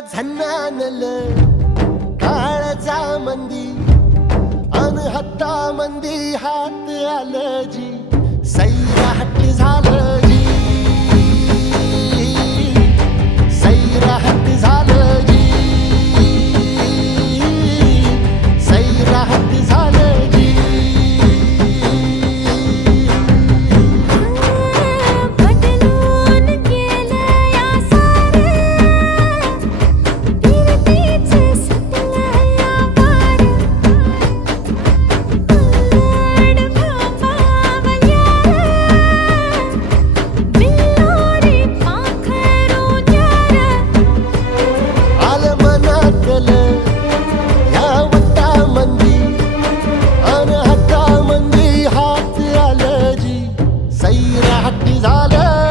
झन्नानल काळजा मंदी अन हत्ता मंदी हात आलं जी सैराट झालं जी सैराट झालं जी सैराट झालं जी बदलून केलं या सारं फिरतीच सटलं या पार उलट भांबावल्यार बिल्लोरी पाखरू न्यार आलं मनातलं या वट्टा मंदी अन हत्ता मंदी हात आलं जी सैराट झालं